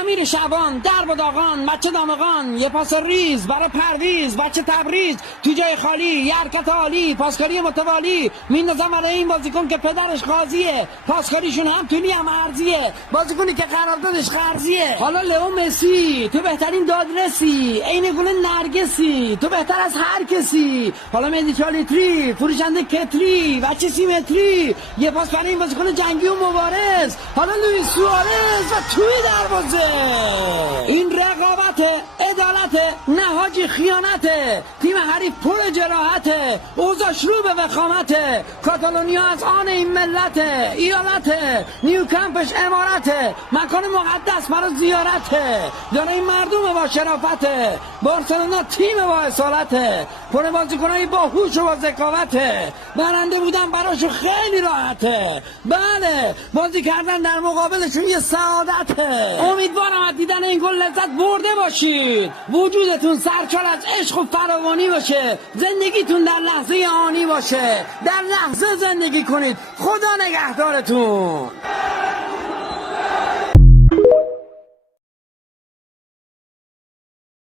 امیر شعبان، درب و داغان، بچه دامغان، یه پاس ریز برای پرویز، بچه تبریز تو جای خالی، یه حرکت عالی، پاسکاری متوالی میندازم برای این بازیکن که پدرش قاضیه، پاسکاریشون هم طولی هم عرضیه، بازیکنی که قراردادش قرضیه. حالا لئو مسی، تو بهترین دادرسی، عین گل نرگسی، تو بهتر از هر کسی. حالا مهدی لیتری، فروشنده کتری، بچه سیمتری، یه پاس برای این بازیکن جنگی و مبارز. حالا لوئیس سوارز و توی دروازه. این رقابت، عدالت، نه حاجی خیانته. تیم حریف پر جراحته، اوضاعش رو به وخامته. کاتالونیا از آن این ملته، ایالته، نیوکمپش امارته، مکان مقدس برای زیارته. داره این مردم با شرافته، بارسلونا تیم با اصالته، پر بازیکنای با هوش و با ذکاوته. برنده بودن براشو خیلی راحته. بله، بازی کردن در مقابلشون یه سعادته. امیدوارم از دیدن این گل لذت برده باشید، وجودتون سرشار از عشق و فراوانی باشه، زندگیتون در لحظه آنی باشه، در لحظه زندگی کنید. خدا نگهدارتون.